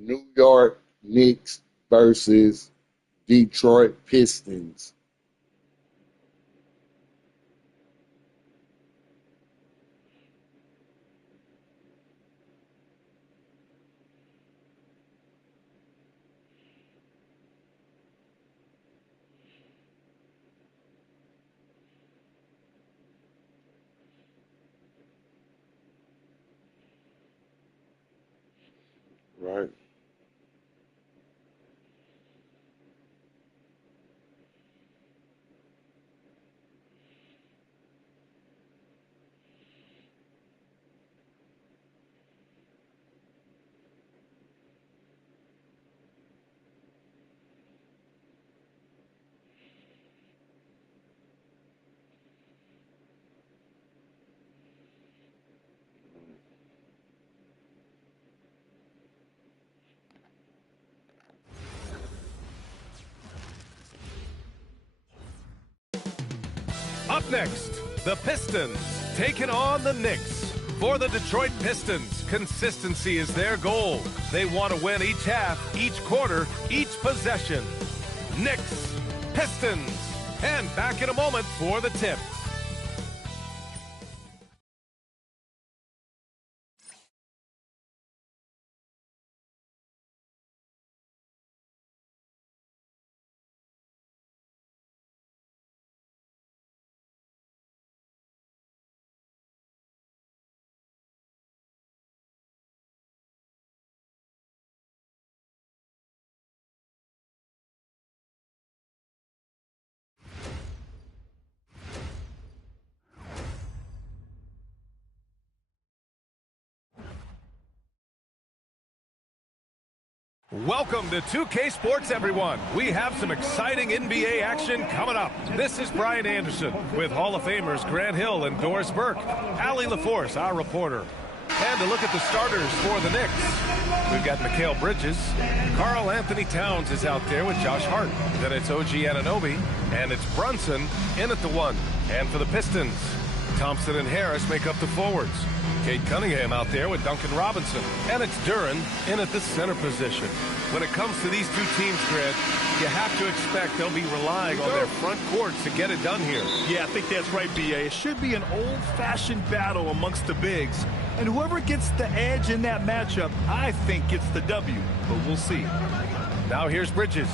New York Knicks versus Detroit Pistons. Right. Up next, the Pistons taking on the Knicks. For the Detroit Pistons, consistency is their goal. They want to win each half, each quarter, each possession. Knicks, Pistons, and back in a moment for the tip. Welcome to 2K Sports, everyone. We have some exciting NBA action coming up. This is Brian Anderson with Hall of Famers Grant Hill and Doris Burke. Allie LaForce, our reporter. And to look at the starters for the Knicks, we've got Mikal Bridges. Karl Anthony Towns is out there with Josh Hart. Then it's OG Anunoby, and it's Brunson in at the 1. And for the Pistons, Thompson and Harris make up the forwards. Cade Cunningham out there with Duncan Robinson. And it's Duren in at the center position. When it comes to these two teams, Grant, you have to expect they'll be relying on their front courts to get it done here. Yeah, I think that's right, B.A. It should be an old-fashioned battle amongst the bigs. And whoever gets the edge in that matchup, I think gets the W. But we'll see. Now here's Bridges.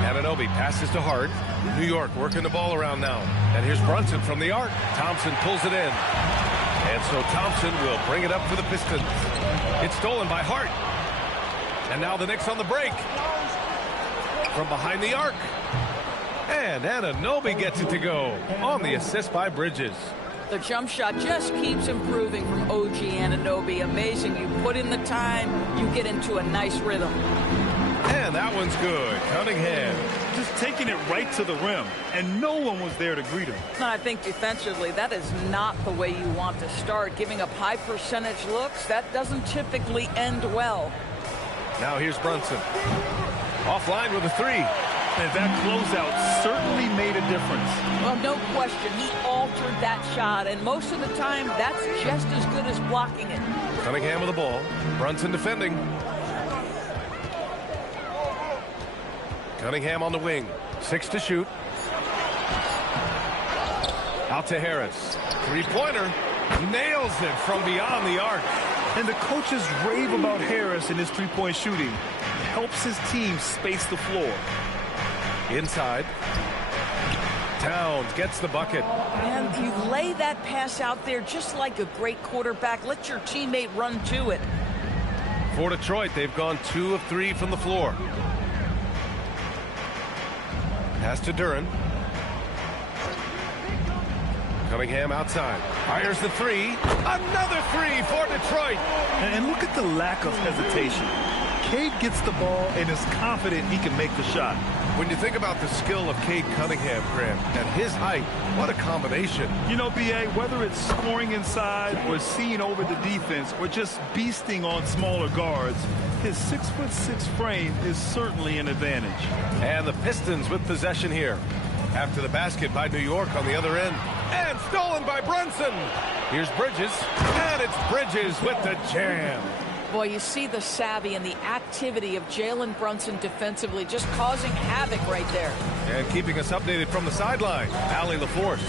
Anunoby passes to Hart. New York working the ball around now. And here's Brunson from the arc. Thompson pulls it in. And so Thompson will bring it up for the Pistons. It's stolen by Hart. And now the Knicks on the break. From behind the arc. And Anunoby gets it to go on the assist by Bridges. The jump shot just keeps improving from OG Anunoby. Amazing. You put in the time, you get into a nice rhythm. And that one's good. Cunningham. Just taking it right to the rim, and no one was there to greet him. I think defensively, that is not the way you want to start. Giving up high percentage looks, that doesn't typically end well. Now here's Brunson. Offline with a 3. And that closeout certainly made a difference. Well, no question. He altered that shot, and most of the time, that's just as good as blocking it. Cunningham with the ball. Brunson defending. Cunningham on the wing. 6 to shoot. Out to Harris. Three-pointer. Nails it from beyond the arc. And the coaches rave about Harris and his three-point shooting. Helps his team space the floor. Inside. Towns gets the bucket. And you lay that pass out there just like a great quarterback. Let your teammate run to it. For Detroit, they've gone 2 of 3 from the floor. Pass to Duren. Cunningham outside. Fires the 3. Another 3 for Detroit. And look at the lack of hesitation. Cade gets the ball and is confident he can make the shot. When you think about the skill of Cade Cunningham, Graham, at his height, what a combination. You know, B.A., whether it's scoring inside or seeing over the defense or just beasting on smaller guards, his 6'6" frame is certainly an advantage. And the Pistons with possession here. After the basket by New York on the other end. And stolen by Brunson. Here's Bridges. And it's Bridges with the jam. Boy, you see the savvy and the activity of Jalen Brunson defensively, just causing havoc right there. And keeping us updated from the sideline, Allie LaForce.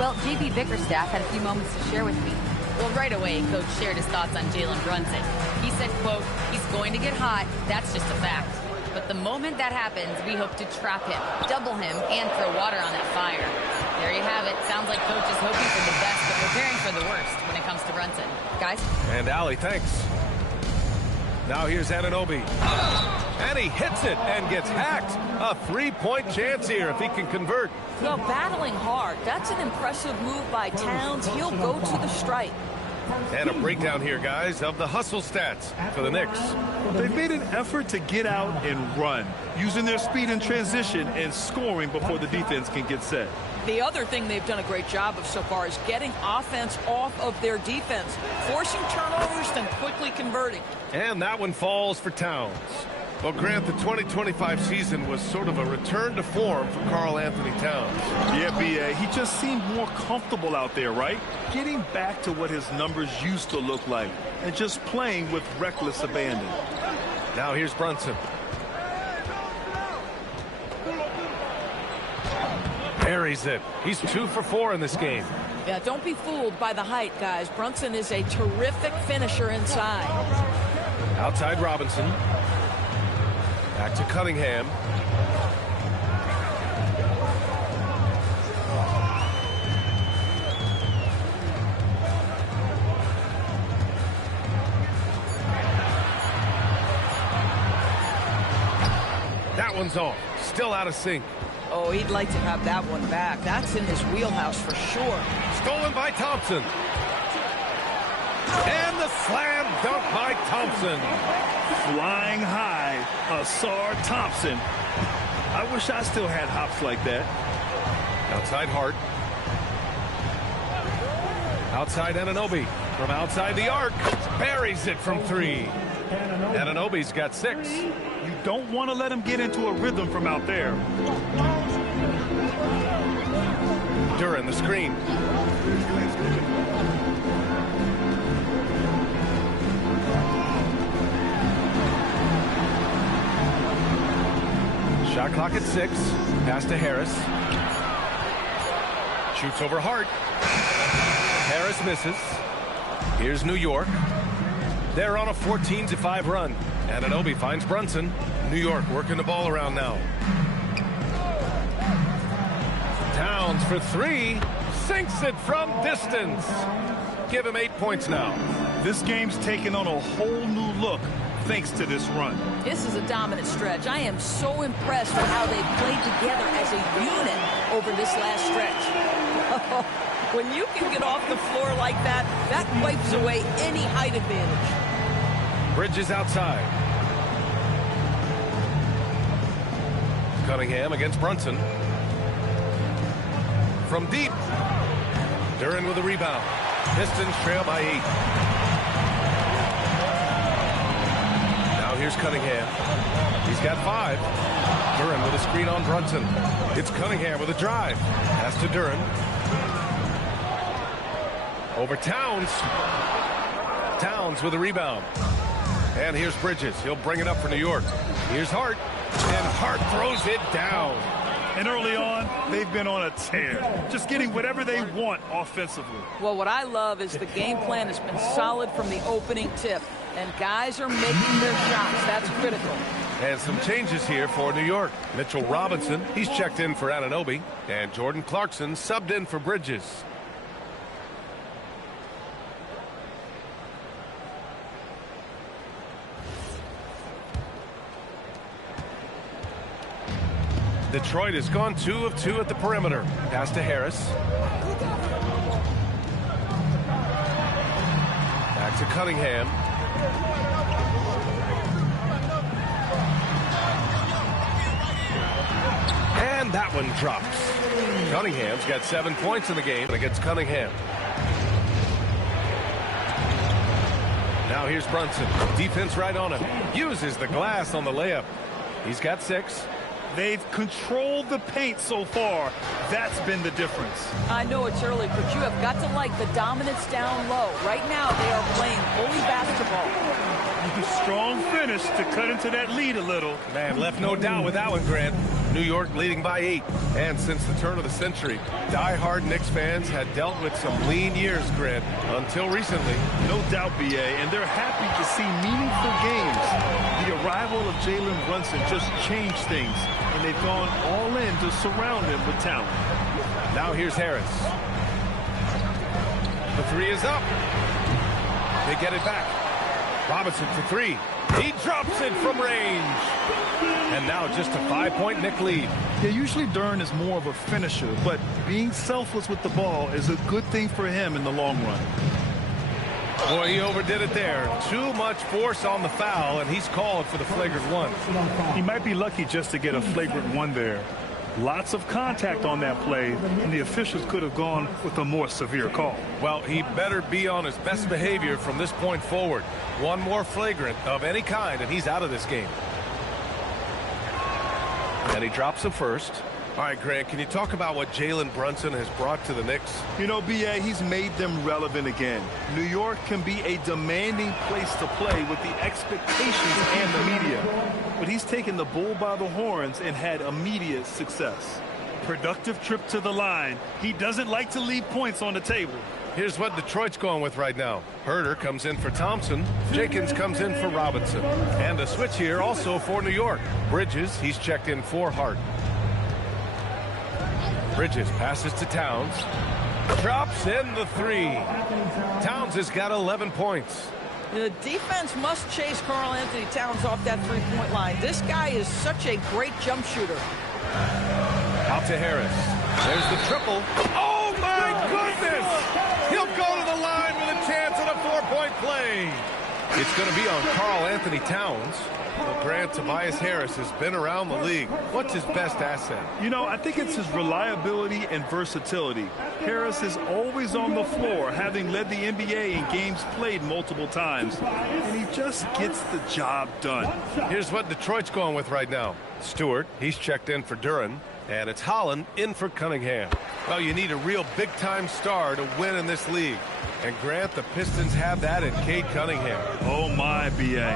Well, JB Bickerstaff had a few moments to share with me. Well, right away, Coach shared his thoughts on Jalen Brunson. He said, quote, he's going to get hot. That's just a fact. But the moment that happens, we hope to trap him, double him, and throw water on that fire. There you have it. Sounds like Coach is hoping for the best, but preparing for the worst when it comes to Brunson. Guys? And Allie, thanks. Now here's Anunoby. And he hits it and gets hacked. A three-point chance here if he can convert. Well, battling hard. That's an impressive move by Towns. He'll go to the stripe. And a breakdown here, guys, of the hustle stats for the Knicks. They've made an effort to get out and run, using their speed in transition and scoring before the defense can get set. The other thing they've done a great job of so far is getting offense off of their defense, forcing turnovers, then quickly converting. And that one falls for Towns. Well, Grant, the 2025 season was sort of a return to form for Karl Anthony Towns. Yeah, B.A., he just seemed more comfortable out there, right? Getting back to what his numbers used to look like and just playing with reckless abandon. Now here's Brunson. Buries it. He's 2 for 4 in this game. Yeah, don't be fooled by the height, guys. Brunson is a terrific finisher inside. Outside Robinson. Back to Cunningham. That one's off. Still out of sync. Oh, he'd like to have that one back. That's in his wheelhouse for sure. Stolen by Thompson. And the slam dunk by Thompson. Flying high, Asar Thompson. I wish I still had hops like that. Outside Hart. Outside Anunoby. From outside the arc. Buries it from 3. Anunoby's got 6. You don't want to let him get into a rhythm from out there. Duran, the screen. Shot clock at 6. Pass to Harris. Shoots over Hart. Harris misses. Here's New York. They're on a 14-5 run. Anunoby finds Brunson. New York working the ball around now. Towns for 3. Sinks it from distance. Give him 8 points now. This game's taken on a whole new look thanks to this run. This is a dominant stretch. I am so impressed with how they played together as a unit over this last stretch. When you can get off the floor like that, that wipes away any height advantage. Bridges outside. Cunningham against Brunson. From deep. Duran with a rebound. Pistons trail by 8. Now here's Cunningham. He's got 5. Duran with a screen on Brunson. It's Cunningham with a drive. Pass to Duran. Over Towns. Towns with a rebound. And here's Bridges. He'll bring it up for New York. Here's Hart. And Hart throws it down. And early on, they've been on a tear. Just getting whatever they want offensively. Well, what I love is the game plan has been solid from the opening tip. And guys are making their shots. That's critical. And some changes here for New York. Mitchell Robinson, he's checked in for Anunoby. And Jordan Clarkson subbed in for Bridges. Detroit has gone 2 of 2 at the perimeter. Pass to Harris. Back to Cunningham. And that one drops. Cunningham's got 7 points in the game against Cunningham. Now here's Brunson. Defense right on him. Uses the glass on the layup. He's got 6. They've controlled the paint so far. That's been the difference. I know it's early, but you have got to like the dominance down low. Right now, they are playing bully basketball. Strong finish to cut into that lead a little. Man, left no doubt with that one, Grant. New York leading by 8. And since the turn of the century, die-hard Knicks fans had dealt with some lean years, Grant, until recently. No doubt, B.A., and they're happy to see meaningful games. The arrival of Jalen Brunson just changed things, and they've gone all in to surround him with talent. Now here's Harris. The three is up. They get it back. Robinson for 3. He drops it from range. And now just a 5-point Knick lead. Yeah, usually Duren is more of a finisher, but being selfless with the ball is a good thing for him in the long run. Boy, he overdid it there. Too much force on the foul, and he's called for the flagrant 1. He might be lucky just to get a flagrant 1 there. Lots of contact on that play, and the officials could have gone with a more severe call. Well, he better be on his best behavior from this point forward. One more flagrant of any kind, and he's out of this game. And he drops the first. All right, Grant, can you talk about what Jalen Brunson has brought to the Knicks? You know, B.A., he's made them relevant again. New York can be a demanding place to play with the expectations and the media. But he's taken the bull by the horns and had immediate success. Productive trip to the line. He doesn't like to leave points on the table. Here's what Detroit's going with right now. Herter comes in for Thompson. Jenkins comes in for Robinson. And a switch here also for New York. Bridges, he's checked in for Hart. Bridges passes to Towns. Drops in the 3. Towns has got 11 points. The defense must chase Karl Anthony Towns off that three-point line. This guy is such a great jump shooter. Out to Harris. There's the triple. Oh, my goodness! He'll go to the line with a chance at a 4-point play. It's going to be on Karl Anthony Towns. Well, Grant, Tobias Harris has been around the league. What's his best asset? You know, I think it's his reliability and versatility. Harris is always on the floor, having led the NBA in games played multiple times. And he just gets the job done. Here's what Detroit's going with right now. Stewart, he's checked in for Duren. And it's Holland in for Cunningham. Well, you need a real big-time star to win in this league. And Grant, the Pistons have that in Cade Cunningham. Oh, my, B.A.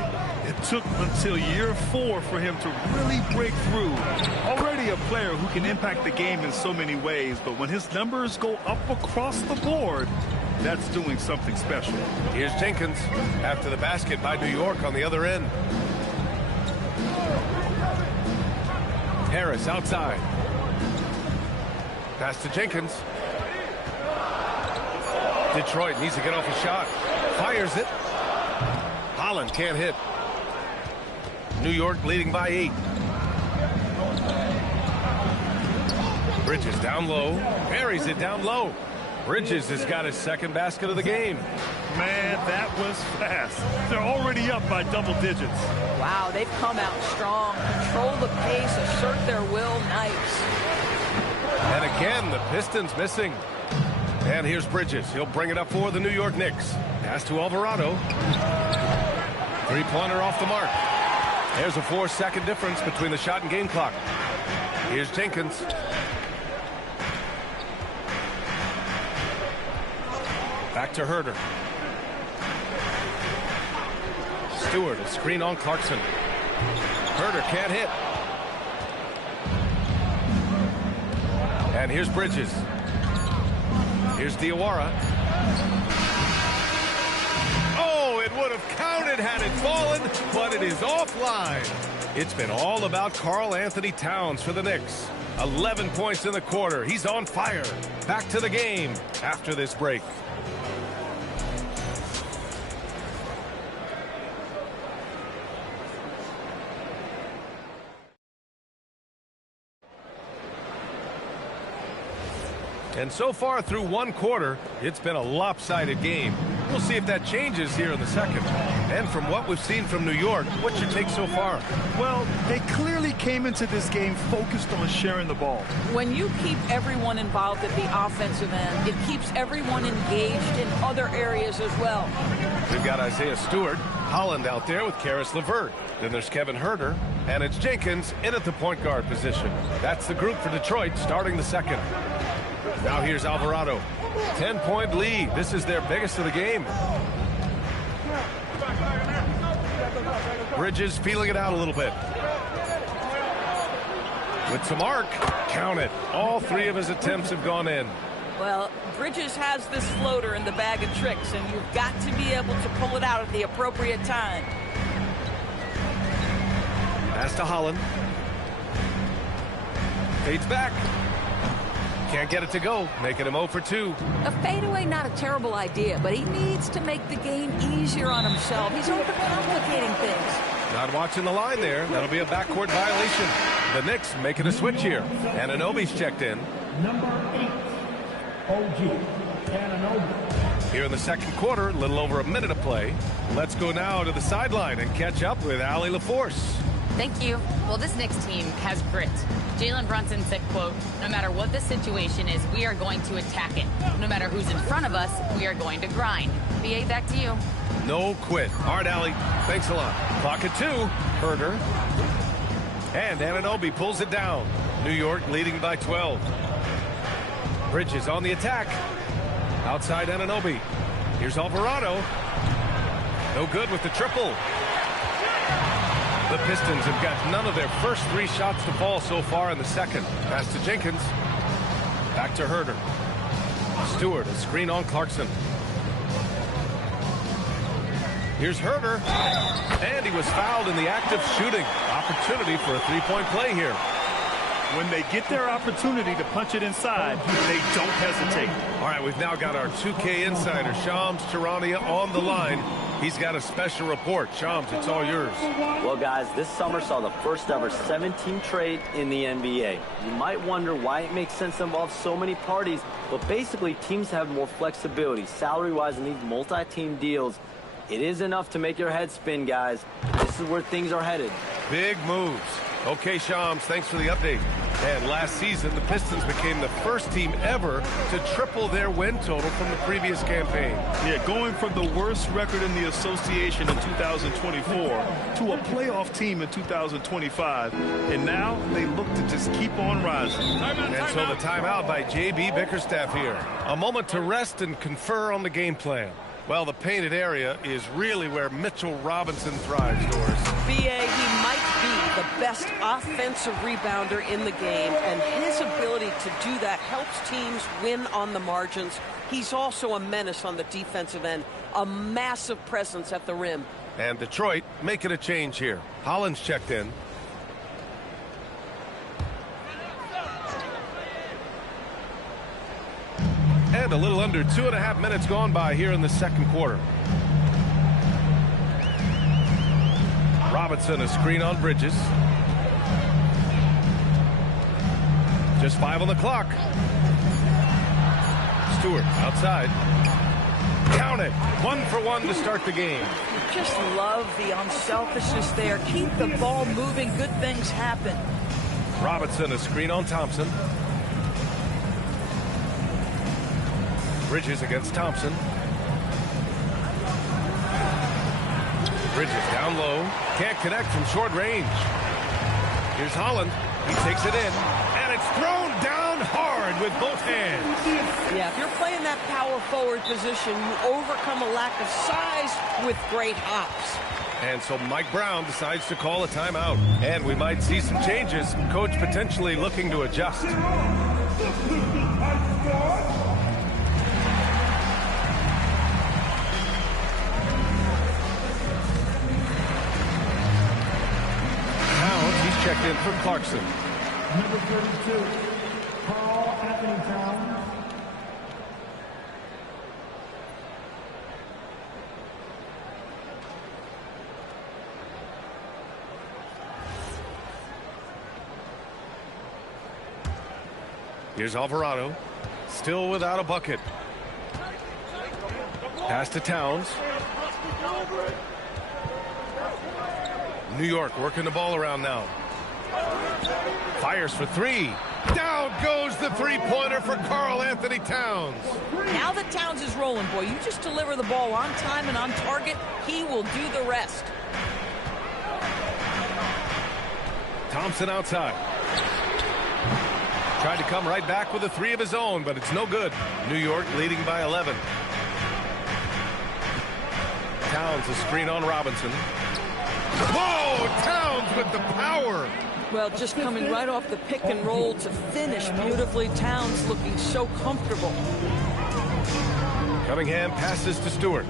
It took until year 4 for him to really break through. Already a player who can impact the game in so many ways, but when his numbers go up across the board, that's doing something special. Here's Jenkins after the basket by New York on the other end. Harris outside. Pass to Jenkins. Detroit needs to get off a shot. Fires it. Holland can't hit. New York leading by 8. Bridges down low. Buries it down low. Bridges has got his second basket of the game. Man, that was fast. They're already up by double digits. Wow, they've come out strong. Control the pace, assert their will. Nice. And again, the Pistons missing. And here's Bridges. He'll bring it up for the New York Knicks. Pass to Alvarado. Three-pointer off the mark. There's a 4-second difference between the shot and game clock. Here's Jenkins. Back to Herter. Stewart, a screen on Clarkson. Herter can't hit. And here's Bridges. Here's Diawara. Oh, it would have counted had it fallen, but it is offline. It's been all about Karl Anthony Towns for the Knicks. 11 points in the quarter. He's on fire. Back to the game after this break. And so far through one quarter, it's been a lopsided game. We'll see if that changes here in the second. And from what we've seen from New York, what's your take so far? Well, they clearly came into this game focused on sharing the ball. When you keep everyone involved at the offensive end, it keeps everyone engaged in other areas as well. We've got Isaiah Stewart. Holland out there with Karis LeVert. Then there's Kevin Huerter, and it's Jenkins in at the point guard position. That's the group for Detroit starting the second. Now here's Alvarado. 10-point lead. This is their biggest of the game. Bridges feeling it out a little bit. With some arc, count it. All three of his attempts have gone in. Well, Bridges has this floater in the bag of tricks, and you've got to be able to pull it out at the appropriate time. Pass to Holland. Fades back. Can't get it to go, making him 0 for 2. A fadeaway, not a terrible idea, but he needs to make the game easier on himself. He's overcomplicating things. Not watching the line there. That'll be a backcourt violation. The Knicks making a switch here. Anunoby's checked in. Number 8, OG Anunoby. Here in the second quarter, a little over a minute of play. Let's go now to the sideline and catch up with Allie LaForce. Thank you. Well, this Knicks team has grit. Jalen Brunson said, quote, no matter what the situation is, we are going to attack it. No matter who's in front of us, we are going to grind. BA, back to you. No quit. All right, Allie. Thanks a lot. Clock at 2. Huerter. And Anunoby pulls it down. New York leading by 12. Bridges on the attack. Outside Anunoby. Here's Alvarado. No good with the triple. The Pistons have got none of their first 3 shots to fall so far in the second. Pass to Jenkins. Back to Huerter. Stewart, a screen on Clarkson. Here's Huerter. And he was fouled in the act of shooting. Opportunity for a 3-point play here. When they get their opportunity to punch it inside, they don't hesitate. All right, we've now got our 2K insider, Shams Charania, on the line. He's got a special report. Shams, it's all yours. Well, guys, this summer saw the first ever 17 trade in the NBA. You might wonder why it makes sense to involve so many parties, but basically teams have more flexibility salary-wise in these multi-team deals. It is enough to make your head spin, guys. This is where things are headed. Big moves. Okay, Shams, thanks for the update. And last season, the Pistons became the first team ever to triple their win total from the previous campaign. Yeah, going from the worst record in the association in 2024 to a playoff team in 2025. And now they look to just keep on rising. And so the timeout by J.B. Bickerstaff here. A moment to rest and confer on the game plan. Well, the painted area is really where Mitchell Robinson thrives, Doris. B.A., he might be the best offensive rebounder in the game, and his ability to do that helps teams win on the margins. He's also a menace on the defensive end, a massive presence at the rim. And Detroit making a change here. Holland's checked in. And a little under 2.5 minutes gone by here in the second quarter. Robinson, a screen on Bridges. Just 5 on the clock. Stewart outside. Count it. 1 for 1 to start the game. Just love the unselfishness there. Keep the ball moving. Good things happen. Robinson, a screen on Thompson. Bridges against Thompson. Bridges down low. Can't connect from short range. Here's Holland. He takes it in. And it's thrown down hard with both hands. Yeah, if you're playing that power forward position, you overcome a lack of size with great hops. And so Mike Brown decides to call a timeout. And we might see some changes. Coach potentially looking to adjust. Checked in for Clarkson. Number 32, Carl Anthony Towns. Here's Alvarado. Still without a bucket. Pass to Towns. New York working the ball around now. Fires for 3. Down goes the three-pointer for Karl Anthony Towns. Now that Towns is rolling, boy, you just deliver the ball on time and on target, he will do the rest. Thompson outside. Tried to come right back with a three of his own, but it's no good. New York leading by 11. Towns a screen on Robinson. Whoa! Towns with the power. Well, just coming right off the pick and roll to finish beautifully. Towns looking so comfortable. Cunningham passes to Stewart.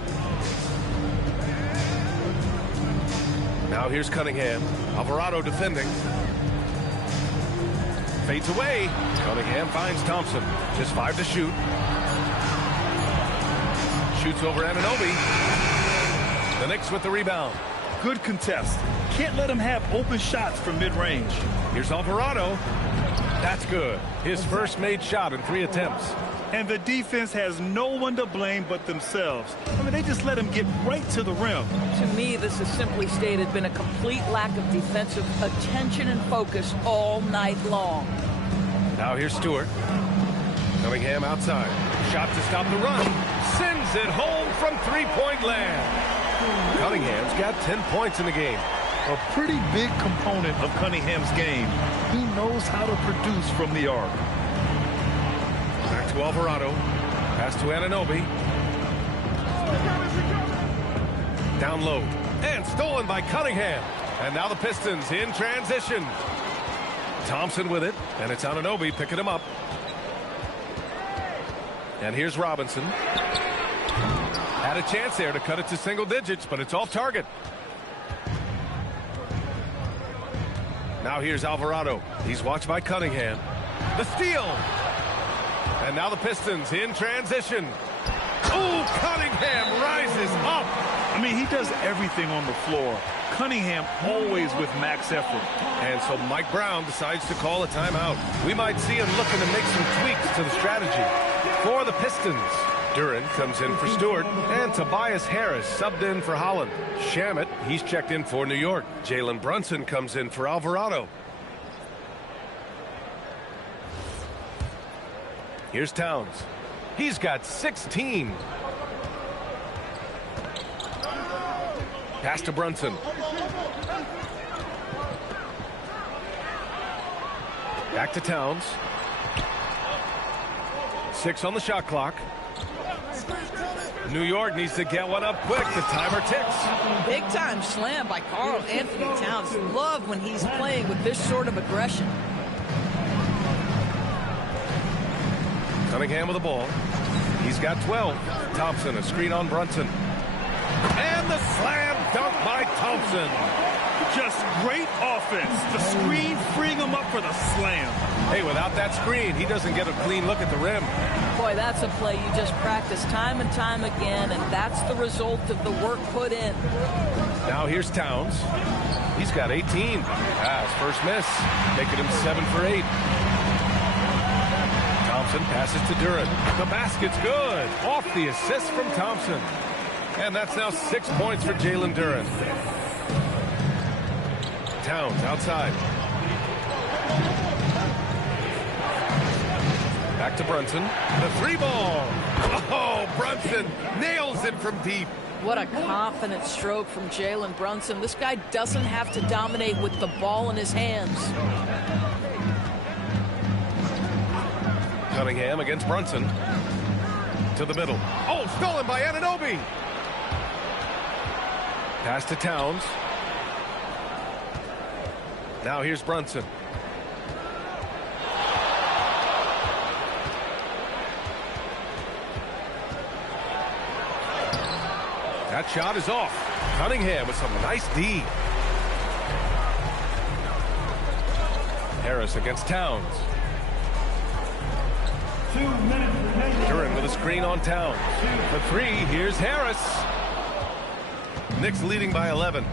Now here's Cunningham. Alvarado defending. Fades away. Cunningham finds Thompson. Just 5 to shoot. Shoots over Anunoby. The Knicks with the rebound. Good contest. Can't let him have open shots from mid-range. Here's Alvarado. That's good. His first made shot in 3 attempts. And the defense has no one to blame but themselves. I mean, they just let him get right to the rim. To me, this has simply stated been a complete lack of defensive attention and focus all night long. Now here's Stewart. Cunningham outside. Shot to stop the run. Sends it home from three-point land. Cunningham's got 10 points in the game. A pretty big component of Cunningham's game. He knows how to produce from the arc. Back to Alvarado. Pass to Anunoby. Down low. And stolen by Cunningham. And now the Pistons in transition. Thompson with it. And it's Anunoby picking him up. And here's Robinson. Had a chance there to cut it to single digits, but it's off target. Now here's Alvarado. He's watched by Cunningham. The steal. And now the Pistons in transition. Oh, Cunningham rises up. I mean, he does everything on the floor. Cunningham always with max effort. And so Mike Brown decides to call a timeout. We might see him looking to make some tweaks to the strategy. For the Pistons, Duren comes in for Stewart, and Tobias Harris subbed in for Holland. Shamet, he's checked in for New York. Jalen Brunson comes in for Alvarado. Here's Towns. He's got 16. Pass to Brunson. Back to Towns. 6 on the shot clock. New York needs to get one up quick. The timer ticks. Big time slam by Karl Anthony Towns. Love when he's playing with this sort of aggression. Cunningham with the ball. He's got 12. Thompson, a screen on Brunson. And the slam dunk by Thompson. Just great offense. The screen freeing him up for the slam. Hey, without that screen, he doesn't get a clean look at the rim. Boy, that's a play you just practice time and time again, and that's the result of the work put in. Now here's Towns. He's got 18. Pass, first miss, making him 7 for 8. Thompson passes to Duren. The basket's good. Off the assist from Thompson. And that's now 6 points for Jalen Duren. Towns outside. Back to Brunson. The 3 ball. Oh, Brunson nails it from deep. What a confident stroke from Jalen Brunson. This guy doesn't have to dominate with the ball in his hands. Cunningham against Brunson. To the middle. Oh, stolen by Anunoby. Pass to Towns. Now here's Brunson. That shot is off. Cunningham with some nice D. Harris against Towns. 2 minutes remaining. Duren with a screen on Towns. For 3, here's Harris. Knicks leading by 11.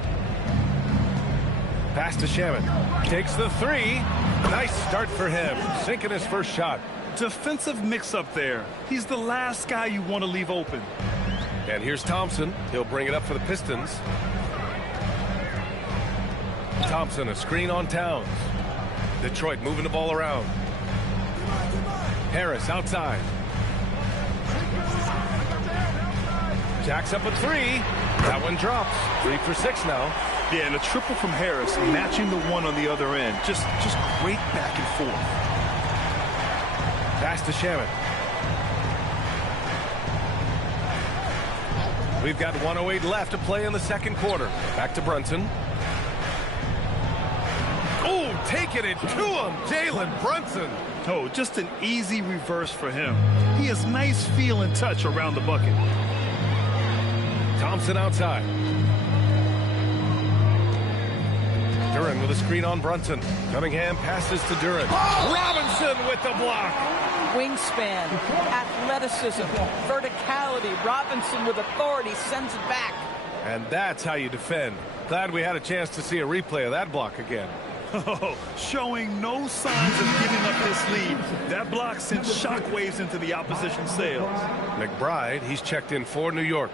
Pass to Shamet. Takes the 3. Nice start for him. Sinking his first shot. Defensive mix-up there. He's the last guy you want to leave open. And here's Thompson. He'll bring it up for the Pistons. Thompson, a screen on Towns. Detroit moving the ball around. Harris outside. Jacks up a three. That one drops. 3 for 6 now. Yeah, and a triple from Harris, matching the one on the other end. Just great back and forth. Pass to Shaman. We've got 1:08 left to play in the second quarter. Back to Brunson. Oh, taking it to him, Jalen Brunson. Oh, just an easy reverse for him. He has nice feel and touch around the bucket. Thompson outside. Duran with a screen on Brunson. Cunningham passes to Duran. Robinson with the block. Wingspan, athleticism, verticality. Robinson with authority sends it back. And that's how you defend. Glad we had a chance to see a replay of that block again. Oh, showing no signs of giving up this lead. That block sent shockwaves into the opposition sails. McBride, he's checked in for New York.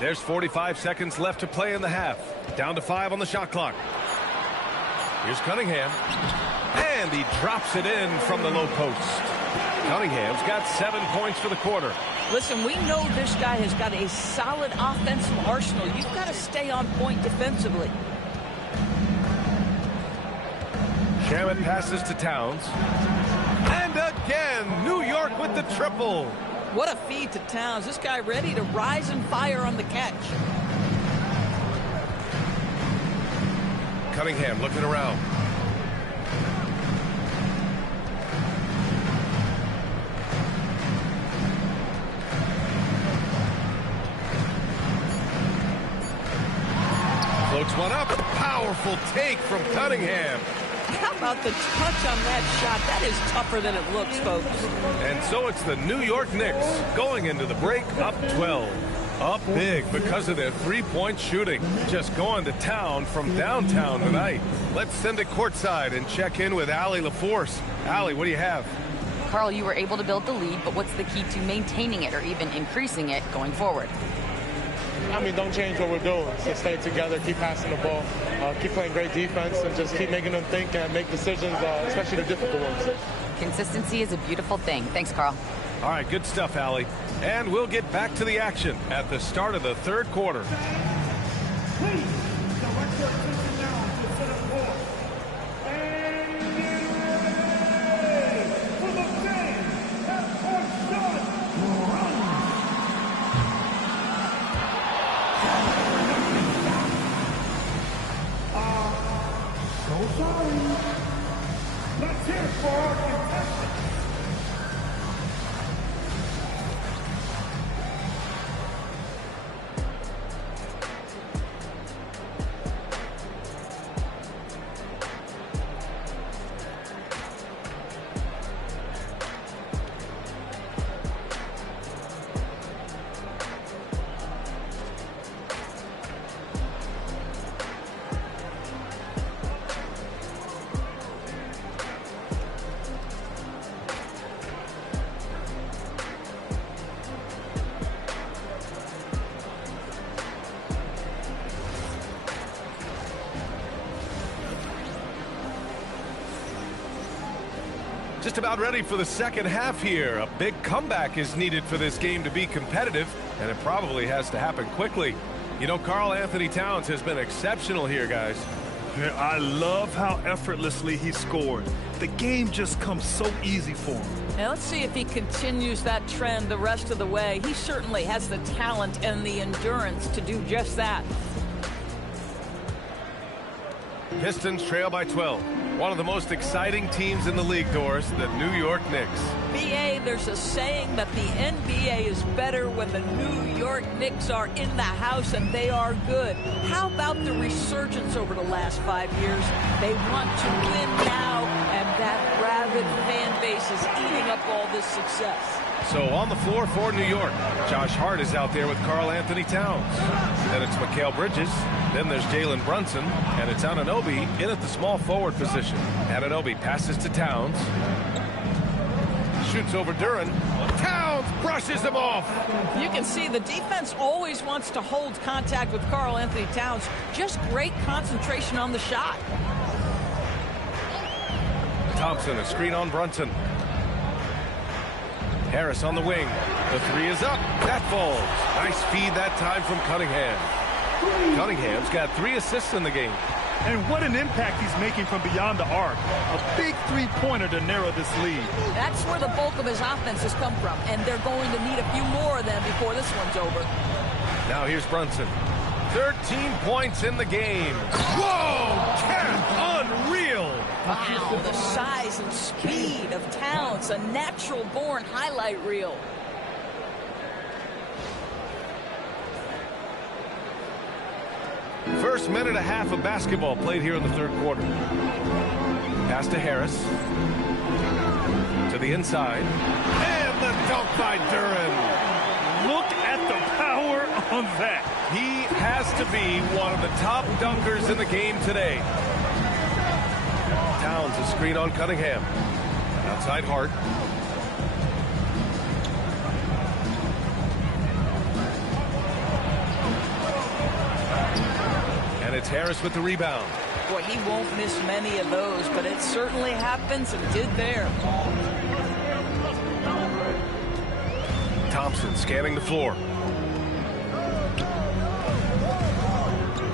There's 45 seconds left to play in the half. Down to 5 on the shot clock. Here's Cunningham. And he drops it in from the low post. Cunningham's got 7 points for the quarter. Listen, we know this guy has got a solid offensive arsenal. You've got to stay on point defensively. Shaman passes to Towns. And again, New York with the triple. What a feed to Towns. This guy ready to rise and fire on the catch. Cunningham looking around. Floats one up. Powerful take from Cunningham. How about the touch on that shot? That is tougher than it looks, folks. And so it's the New York Knicks going into the break up 12. Up big because of their three-point shooting. Just going to town from downtown tonight. Let's send it courtside and check in with Allie LaForce. Allie, what do you have? Carl, you were able to build the lead, but what's the key to maintaining it or even increasing it going forward? I mean, don't change what we're doing. So stay together, keep passing the ball, keep playing great defense, and just keep making them think and make decisions, especially the difficult ones. Consistency is a beautiful thing. Thanks, Carl. All right, good stuff, Allie. And we'll get back to the action at the start of the third quarter. Please, direct your attention now to center court. For the game, that point shot, run. So sorry. Let's hear it for our contestants. Just about ready for the second half here. A big comeback is needed for this game to be competitive, and it probably has to happen quickly. You know, Karl Anthony Towns has been exceptional here, guys. Yeah, I love how effortlessly he scored. The game just comes so easy for him. Now let's see if he continues that trend the rest of the way. He certainly has the talent and the endurance to do just that. Pistons trail by 12. One of the most exciting teams in the league, Doris, the New York Knicks. BA, there's a saying that the NBA is better when the New York Knicks are in the house and they are good. How about the resurgence over the last 5 years? They want to win now, and that rabid fan base is eating up all this success. So on the floor for New York, Josh Hart is out there with Karl Anthony Towns. Then it's Mikal Bridges. Then there's Jalen Brunson. And it's Anunoby in at the small forward position. Anunoby passes to Towns. shoots over Duran. Towns brushes him off. You can see the defense always wants to hold contact with Karl Anthony Towns. Just great concentration on the shot. Thompson, a screen on Brunson. Harris on the wing. The three is up. That falls. Nice feed that time from Cunningham. Cunningham's got 3 assists in the game. And what an impact he's making from beyond the arc. A big three-pointer to narrow this lead. That's where the bulk of his offense has come from, and they're going to need a few more of them before this one's over. Now here's Brunson. 13 points in the game. Whoa! Cat, unreal! Wow, the size and speed of Towns, a natural-born highlight reel. First minute and a half of basketball played here in the third quarter. Pass to Harris. To the inside. And the dunk by Duran. Look at the power on that. He has to be one of the top dunkers in the game today. Towns, a screen on Cunningham. Outside Hart. And it's Harris with the rebound. Boy, he won't miss many of those, but it certainly happens and did there. Thompson scanning the floor.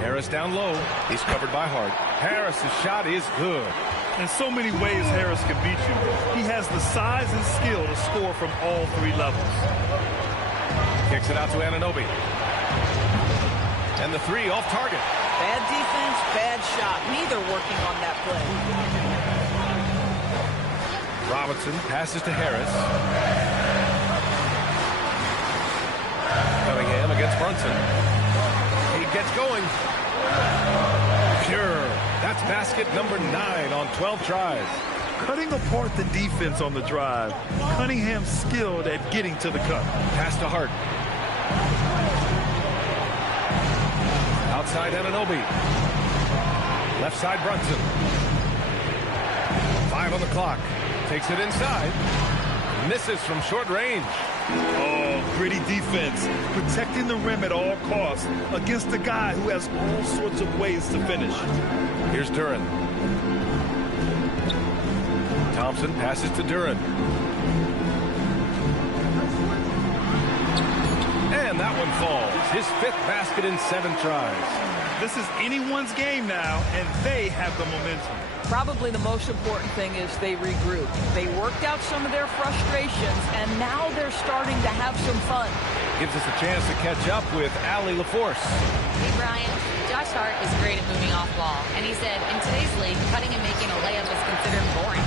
Harris down low. He's covered by Hart. Harris's shot is good. In so many ways, Harris can beat you. He has the size and skill to score from all 3 levels. Kicks it out to Anunoby. And the 3 off target. Bad defense, bad shot. Neither working on that play. Robinson passes to Harris. Cunningham against Brunson. He gets going. Pure. That's basket number 9 on 12 tries. Cutting apart the defense on the drive. Cunningham skilled at getting to the cup. Pass to Hart. Outside Anunoby. Left side Brunson. 5 on the clock. Takes it inside. Misses from short range. Oh, gritty defense. Protecting the rim at all costs against a guy who has all sorts of ways to finish. Here's Duran. Thompson passes to Duran. And that one falls. His 5th basket in 7 tries. This is anyone's game now, and they have the momentum. Probably the most important thing is they regroup. They worked out some of their frustrations, and now they're starting to have some fun. Gives us a chance to catch up with Allie LaForce. Hey, Brian. Josh Hart is great at moving off ball, and he said, in today's league, cutting and making a layup is considered boring.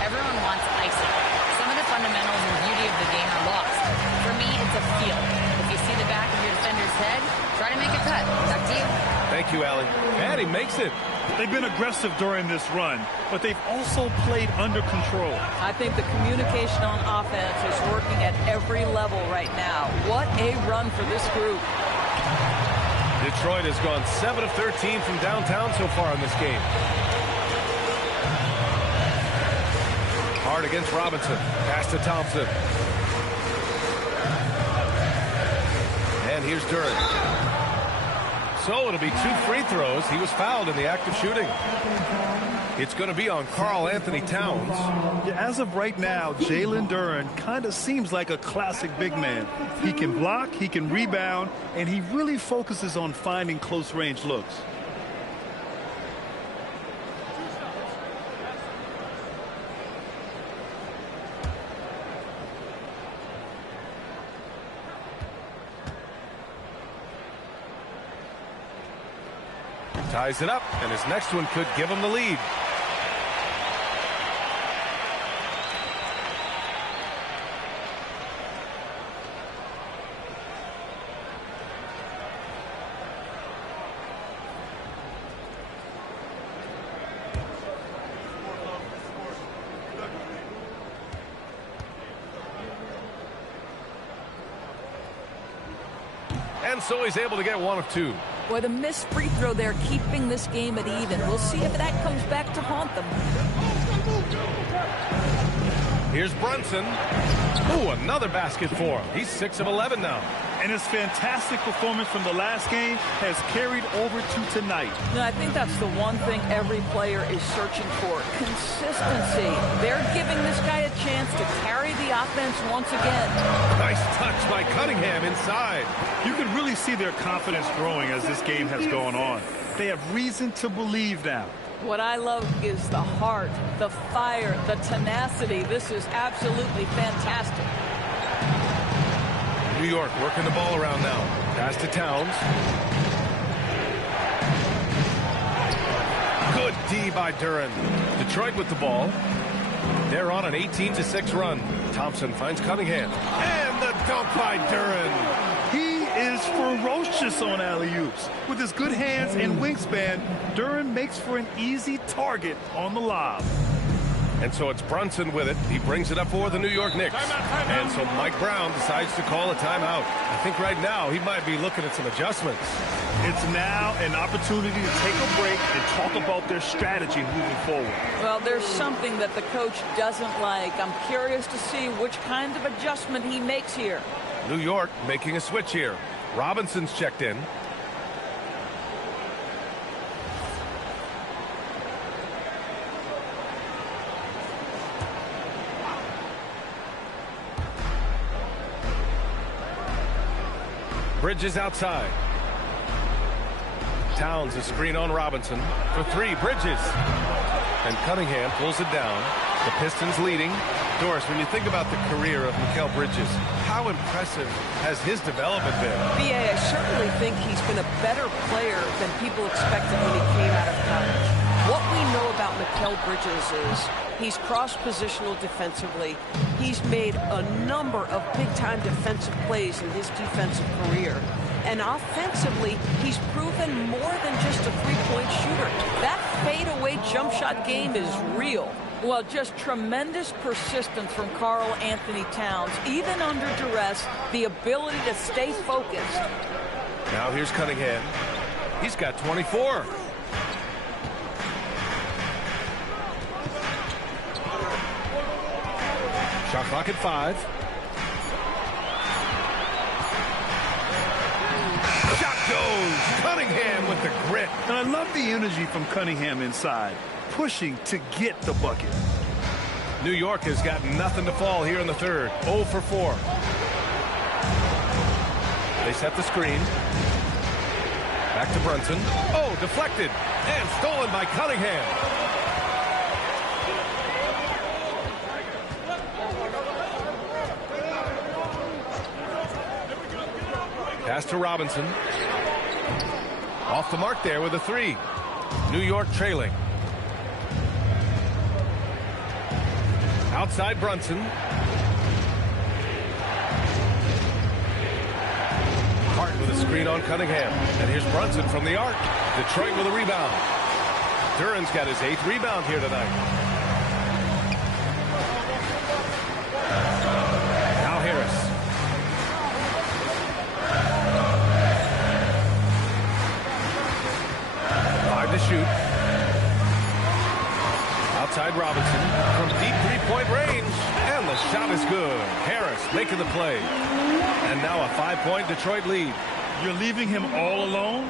Everyone wants icing. Some of the fundamentals and beauty of the game are lost. For me, it's a feel. If you see the back of your defender's head, try to make a cut. Back to you. Thank you, Allie. And he makes it. They've been aggressive during this run, but they've also played under control. I think the communication on offense is working at every level right now. What a run for this group. Detroit has gone 7 of 13 from downtown so far in this game. Hard against Robinson. Pass to Thompson. And here's Duran. So it'll be 2 free throws. He was fouled in the act of shooting. It's going to be on Karl Anthony Towns. Yeah, as of right now, Jalen Duran kind of seems like a classic big man. He can block, he can rebound, and he really focuses on finding close-range looks. Ties it up, and his next one could give him the lead. And so he's able to get 1 of 2. Boy, the missed free throw there, keeping this game at even. We'll see if that comes back to haunt them. Here's Brunson. Ooh, another basket for him. He's 6 of 11 now. And his fantastic performance from the last game has carried over to tonight. I think that's the one thing every player is searching for. Consistency. They're giving this guy a chance to carry the offense once again. Nice touch by Cunningham inside. You can really see their confidence growing as this game has gone on. They have reason to believe now. What I love is the heart, the fire, the tenacity. This is absolutely fantastic. New York working the ball around now. Pass to Towns. Good D by Duren. Detroit with the ball. They're on an 18-6 run. Thompson finds Cunningham. And the dunk by Duren. He is ferocious on alley-oops. With his good hands and wingspan, Duren makes for an easy target on the lob. And so it's Brunson with it. He brings it up for the New York Knicks. And so Mike Brown decides to call a timeout. I think right now he might be looking at some adjustments. It's now an opportunity to take a break and talk about their strategy moving forward. Well, there's something that the coach doesn't like. I'm curious to see which kind of adjustment he makes here. New York making a switch here. Robinson's checked in. Bridges outside. Towns a screen on Robinson. For three, Bridges. And Cunningham pulls it down. The Pistons leading. Doris, when you think about the career of Mikal Bridges, how impressive has his development been? B.A., I certainly think he's been a better player than people expected when he came out of college. What we know about Mikal Bridges is he's cross-positional defensively. He's made a number of big-time defensive plays in his defensive career. And offensively, he's proven more than just a three-point shooter. That fadeaway jump shot game is real. Well, just tremendous persistence from Karl Anthony Towns. Even under duress, the ability to stay focused. Now here's Cunningham. He's got 24. Shot clock at 5. Shot goes. Cunningham with the grit. And I love the energy from Cunningham inside, pushing to get the bucket. New York has got nothing to fall here in the third. 0 for 4. They set the screen. Back to Brunson. Oh, deflected. And stolen by Cunningham. Pass to Robinson. Off the mark there with a 3. New York trailing. Outside Brunson. Hart with a screen on Cunningham. And here's Brunson from the arc. Detroit with a rebound. Duren's got his 8th rebound here tonight. Now Harris. To shoot. Outside Robinson from deep three-point range. And the shot is good. Harris making the play. And now a 5-point Detroit lead. You're leaving him all alone?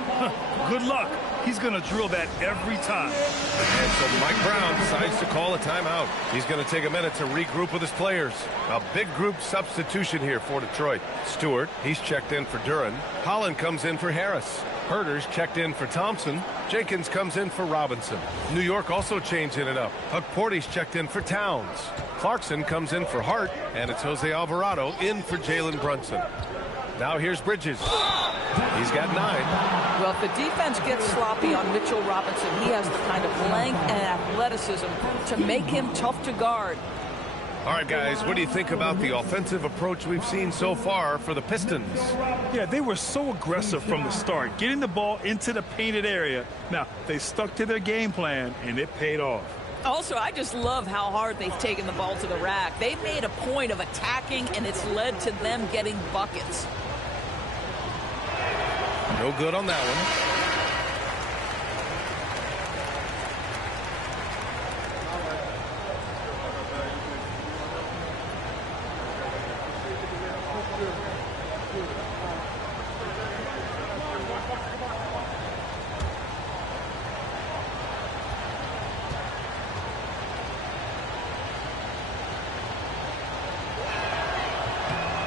Good luck. He's going to drill that every time. And so Mike Brown decides to call a timeout. He's going to take a minute to regroup with his players. A big group substitution here for Detroit. Stewart, he's checked in for Duren. Holland comes in for Harris. Herter's checked in for Thompson. Jenkins comes in for Robinson. New York also changed in and up. Porty's checked in for Towns. Clarkson comes in for Hart. And it's Jose Alvarado in for Jalen Brunson. Now here's Bridges. He's got 9. Well, if the defense gets sloppy on Mitchell Robinson, he has the kind of length and athleticism to make him tough to guard. All right, guys, what do you think about the offensive approach we've seen so far for the Pistons? Yeah, they were so aggressive from the start, getting the ball into the painted area. Now, they stuck to their game plan, and it paid off. Also, I just love how hard they've taken the ball to the rack. They've made a point of attacking, and it's led to them getting buckets. No good on that one.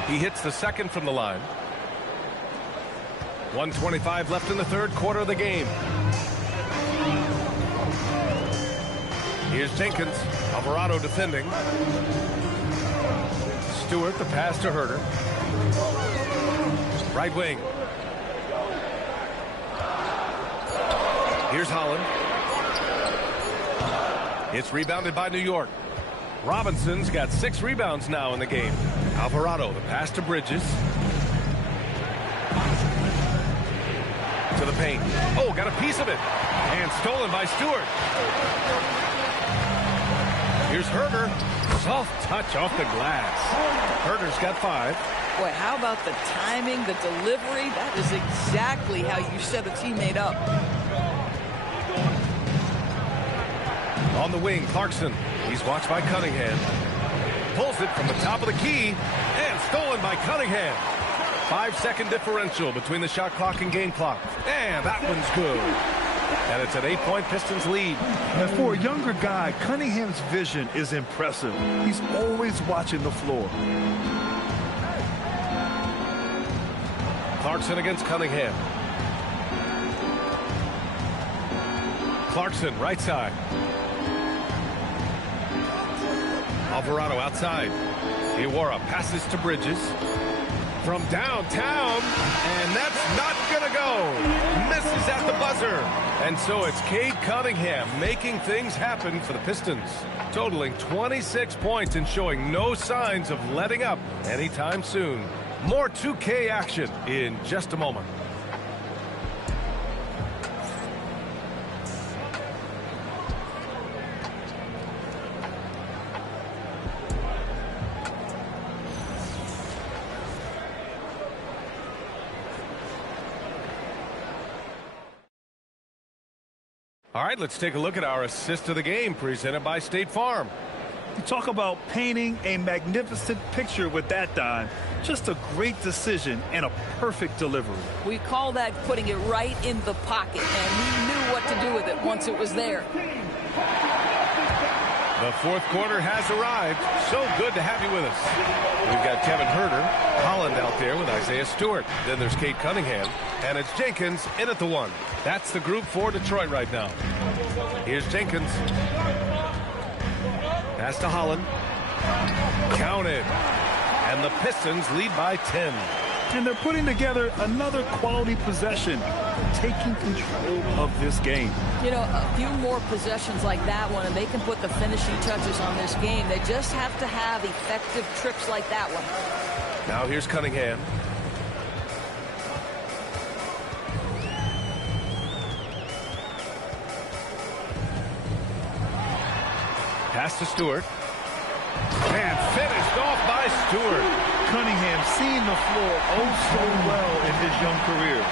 He hits the second from the line. 1:25 left in the third quarter of the game. Here's Jenkins. Alvarado defending. Stewart, the pass to Herter. Right wing. Here's Holland. It's rebounded by New York. Robinson's got 6 rebounds now in the game. Alvarado, the pass to Bridges. To the paint. Oh, got a piece of it. And stolen by Stewart. Here's Herter. Soft touch off the glass. Herter's got 5. Boy, how about the timing, the delivery? That is exactly how you set a teammate up. On the wing, Clarkson. He's watched by Cunningham. Pulls it from the top of the key. And stolen by Cunningham. 5-second differential between the shot clock and game clock. And that one's good. And it's an 8-point Pistons lead. And for a younger guy, Cunningham's vision is impressive. He's always watching the floor. Clarkson against Cunningham. Clarkson, right side. Alvarado outside. Iwara passes to Bridges. From downtown, and that's not gonna go. Misses at the buzzer. And so it's Cade Cunningham making things happen for the Pistons, totaling 26 points and showing no signs of letting up anytime soon. More 2K action in just a moment. All right, let's take a look at our assist of the game presented by State Farm. You talk about painting a magnificent picture with that dime. Just a great decision and a perfect delivery. We call that putting it right in the pocket, and he knew what to do with it once it was there. The fourth quarter has arrived. So good to have you with us. We've got Kevin Herter, Holland out there with Isaiah Stewart. Then there's Cade Cunningham, and it's Jenkins in at the 1. That's the group for Detroit right now. Here's Jenkins. Pass to Holland. Counted. And the Pistons lead by 10. And they're putting together another quality possession, taking control of this game. You know, a few more possessions like that one, and they can put the finishing touches on this game. They just have to have effective trips like that one. Now here's Cunningham. Pass to Stewart. And finished off by Stewart. Cunningham seeing the floor oh so well in his young career.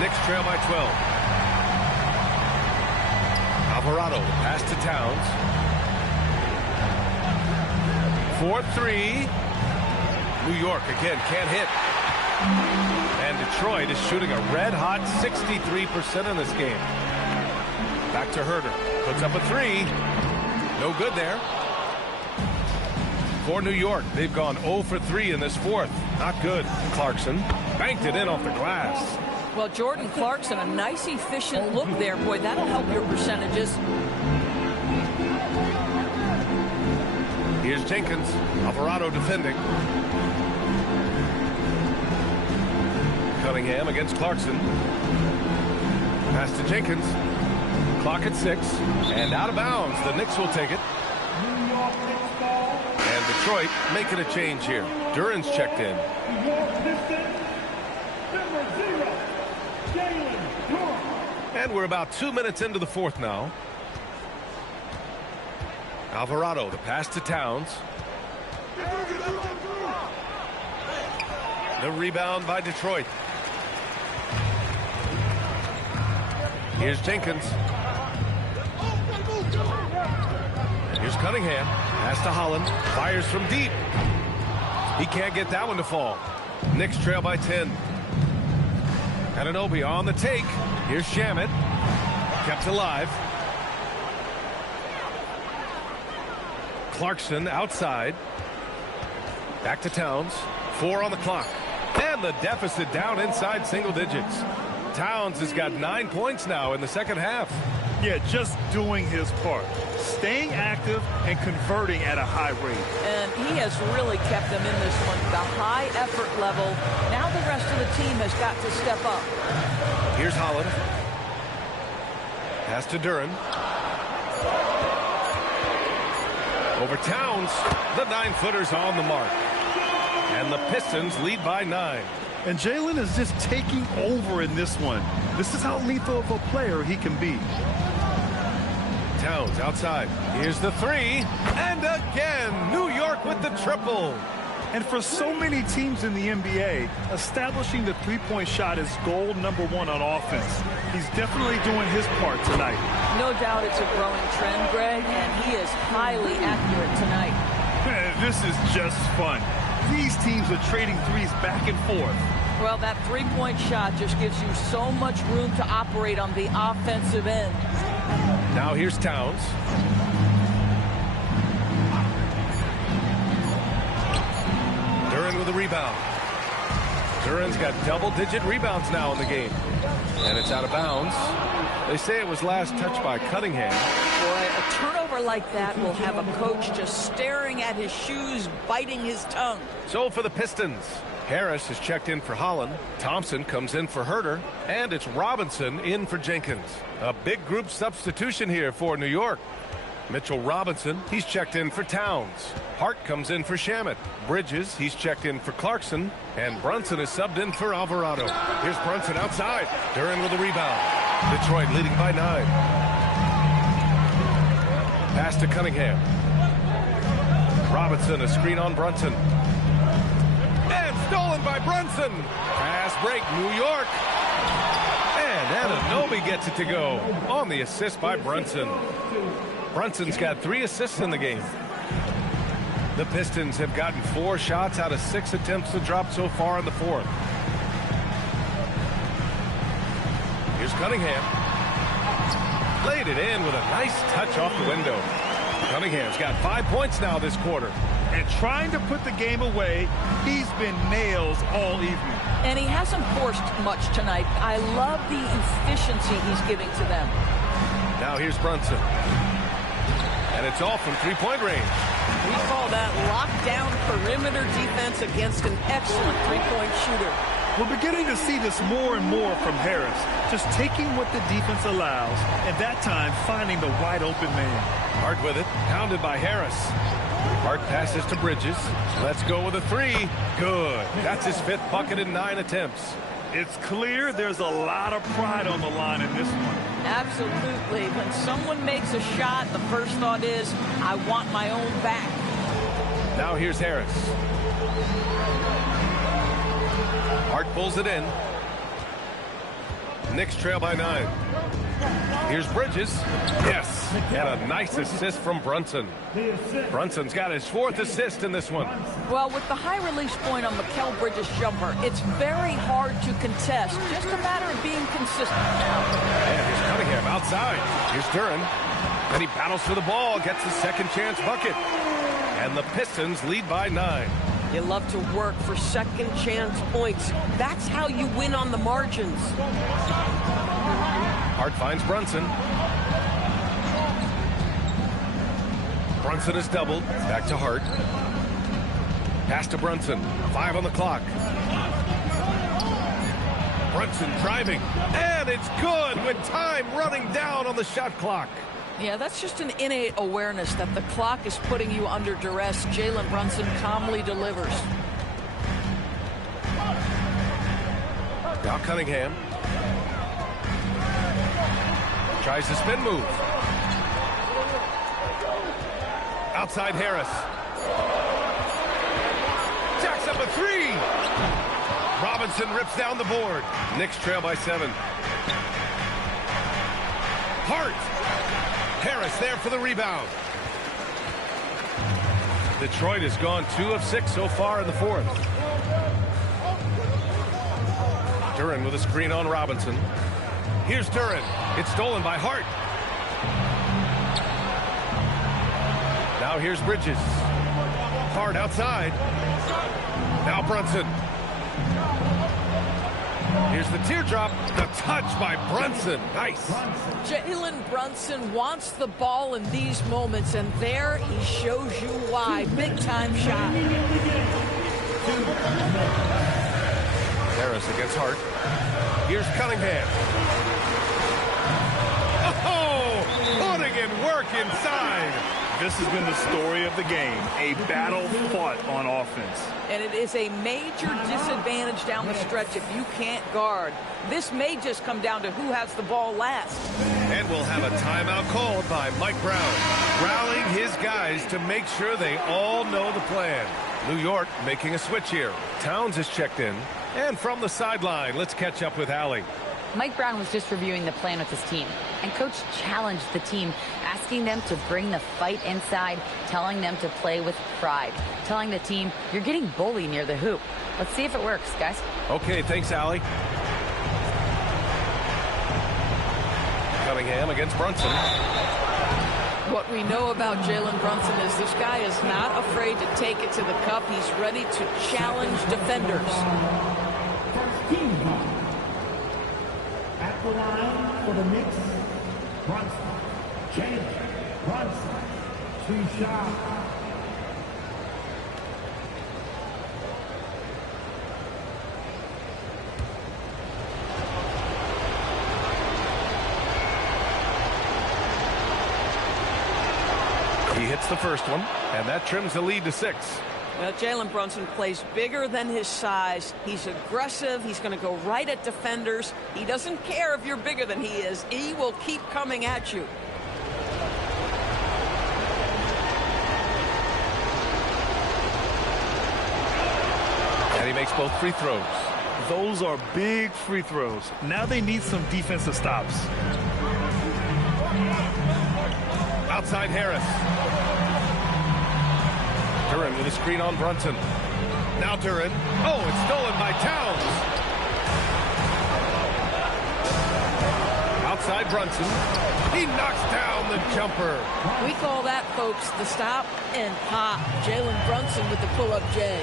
Knicks trail by 12. Alvarado, pass to Towns. 4-3. New York again can't hit. And Detroit is shooting a red-hot 63% in this game. Back to Herter. Puts up a 3. No good there. For New York, they've gone 0 for 3 in this fourth. Not good. Clarkson banked it in off the glass. Well, Jordan Clarkson, a nice, efficient look there. Boy, that'll help your percentages. Here's Jenkins. Alvarado defending. Cunningham against Clarkson. Pass to Jenkins. Clock at 6. And out of bounds. The Knicks will take it. And Detroit making a change here. Duran's checked in. And we're about 2 minutes into the fourth now. Alvarado, the pass to Towns. The rebound by Detroit. Here's Jenkins. Here's Cunningham. Pass to Holland. Fires from deep. He can't get that one to fall. Knicks trail by 10. Anunoby on the take. Here's Shamet. Kept alive. Clarkson outside. Back to Towns. 4 on the clock. And the deficit down inside single digits. Towns has got 9 points now in the second half. Yeah, just doing his part. Staying active and converting at a high rate. And he has really kept them in this one. The high effort level. Now the rest of the team has got to step up. Here's Holland. Pass to Duran. Over Towns. The 9-footer's on the mark. And the Pistons lead by 9. And Jalen is just taking over in this one. This is how lethal of a player he can be. Towns outside. Here's the 3. And again, New York with the triple. And for so many teams in the NBA, establishing the three-point shot is goal number 1 on offense. He's definitely doing his part tonight. No doubt it's a growing trend, Greg, and he is highly accurate tonight. This is just fun. These teams are trading threes back and forth. Well, that three-point shot just gives you so much room to operate on the offensive end. Now here's Towns. Duran with a rebound. Duran's got double-digit rebounds now in the game. And it's out of bounds. They say it was last touched by Cunningham. Boy, a turnover like that will have a coach just staring at his shoes, biting his tongue. So for the Pistons, Harris is checked in for Holland. Thompson comes in for Herter. And it's Robinson in for Jenkins. A big group substitution here for New York. Mitchell Robinson, he's checked in for Towns. Hart comes in for Shamet. Bridges, he's checked in for Clarkson. And Brunson is subbed in for Alvarado. Here's Brunson outside. Duran with a rebound. Detroit leading by 9. Pass to Cunningham. Robinson, a screen on Brunson. And stolen by Brunson. Pass break, New York. And Anunoby gets it to go on the assist by Brunson. Brunson's got 3 assists in the game. The Pistons have gotten 4 shots out of 6 attempts to drop so far in the fourth. Here's Cunningham. Laid it in with a nice touch off the window. Cunningham's got 5 points now this quarter. And trying to put the game away, he's been nails all evening. And he hasn't forced much tonight. I love the efficiency he's giving to them. Now here's Brunson. And it's off from 3-point range. We call that lockdown perimeter defense against an excellent 3-point shooter. We're beginning to see this more and more from Harris. Just taking what the defense allows, and that time finding the wide open man. Hart with it, pounded by Harris. Hart passes to Bridges. Let's go with a 3. Good. That's his 5th bucket in 9 attempts. It's clear there's a lot of pride on the line in this one. Absolutely. When someone makes a shot, the first thought is, I want my own back. Now here's Harris. Hart pulls it in. Knicks trail by 9. Here's Bridges. Yes, and a nice assist from Brunson. Brunson's got his 4th assist in this one. Well, with the high release point on Mikal Bridges' jumper, it's very hard to contest. Just a matter of being consistent. And here's Cunningham outside. Here's Duran. Then he battles for the ball, gets the second chance bucket. And the Pistons lead by 9. You love to work for second chance points. That's how you win on the margins. Hart finds Brunson. Brunson is doubled. Back to Hart. Pass to Brunson. 5 on the clock. Brunson driving. And it's good with time running down on the shot clock. Yeah, that's just an innate awareness that the clock is putting you under duress. Jalen Brunson calmly delivers. Now Cunningham. Tries the spin move. Outside Harris. Jacks up a 3. Robinson rips down the board. Knicks trail by 7. Hart. Harris there for the rebound. Detroit has gone 2 of 6 so far in the fourth. Duran with a screen on Robinson. Here's Duran. It's stolen by Hart. Now here's Bridges. Hart outside. Now Brunson. Here's the teardrop. The touch by Brunson. Nice. Jalen Brunson wants the ball in these moments, and there he shows you why. Big-time shot. Harris against Hart. Here's Cunningham. Oh, putting in work inside. This has been the story of the game, a battle fought on offense. And it is a major disadvantage down the stretch if you can't guard. This may just come down to who has the ball last. And we'll have a timeout called by Mike Brown, rallying his guys to make sure they all know the plan. New York making a switch here. Towns is checked in. And from the sideline, let's catch up with Allie. Mike Brown was just reviewing the plan with his team, and Coach challenged the team, asking them to bring the fight inside, telling them to play with pride, telling the team, you're getting bullied near the hoop. Let's see if it works, guys. Okay, thanks, Allie. Cunningham against Brunson. What we know about Jalen Brunson is this guy is not afraid to take it to the cup. He's ready to challenge defenders. At the line for the Knicks, Brunson. Jalen Brunson. 2 shots. He hits the first one, and that trims the lead to 6. Well, Jalen Brunson plays bigger than his size. He's aggressive. He's going to go right at defenders. He doesn't care if you're bigger than he is. He will keep coming at you. And he makes both free throws. Those are big free throws. Now they need some defensive stops. Outside Harris. Duren with a screen on Brunson. Now Duren. Oh, it's stolen by Towns. Outside Brunson. He knocks down the jumper. We call that, folks, the stop and pop. Jalen Brunson with the pull-up J.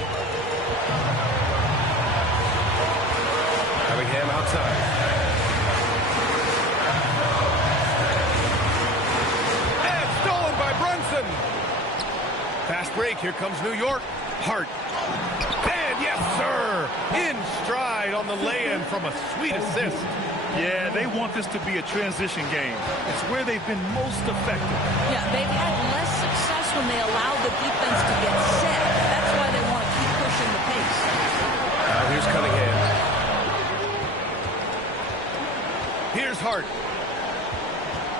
Cunningham outside. And stolen by Brunson. Fast break. Here comes New York. Hart. And yes, sir. In stride on the lay-in from a sweet assist. Yeah, they want this to be a transition game. It's where they've been most effective. Yeah, they've had less success when they allow the defense to get set. That's why they want to keep pushing the pace. Now here's Cunningham. Here's Hart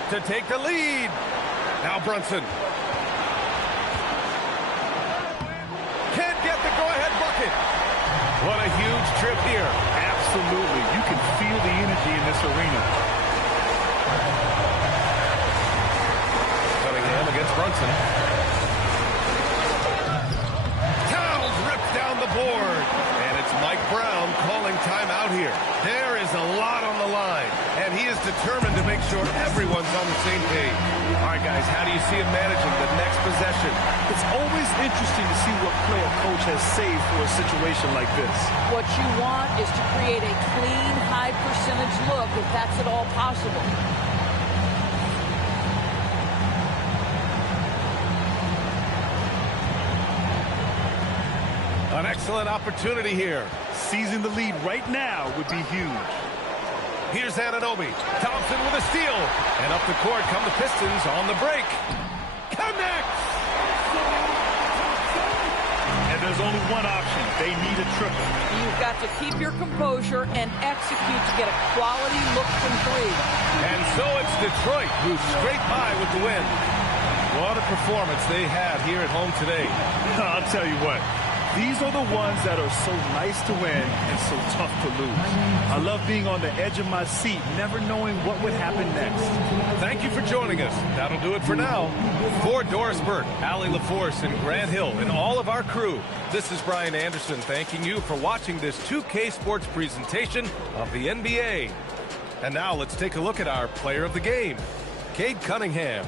to take the lead. Now Brunson. Can't get the go-ahead bucket. What a huge trip here. Absolutely. You can feel the energy in this arena. Cunningham against Brunson. Towns rips down the board. And it's Mike Brown calling timeout here. There is a lot on the line. And he is determined to make sure everyone's on the same page. All right, guys, how do you see him managing the next possession? It's always interesting to see what play a coach has saved for a situation like this. What you want is to create a clean, high-percentage look if that's at all possible. An excellent opportunity here. Seizing the lead right now would be huge. Here's Anunoby. Thompson with a steal. And up the court come the Pistons on the break. Connects! And there's only one option. They need a triple. You've got to keep your composure and execute to get a quality look from 3. And so it's Detroit who scraped by with the win. What a performance they had here at home today. I'll tell you what. These are the ones that are so nice to win and so tough to lose. I love being on the edge of my seat, never knowing what would happen next. Thank you for joining us. That'll do it for now. For Doris Burke, Allie LaForce, and Grant Hill, and all of our crew, this is Brian Anderson thanking you for watching this 2K Sports presentation of the NBA. And now let's take a look at our player of the game, Cade Cunningham.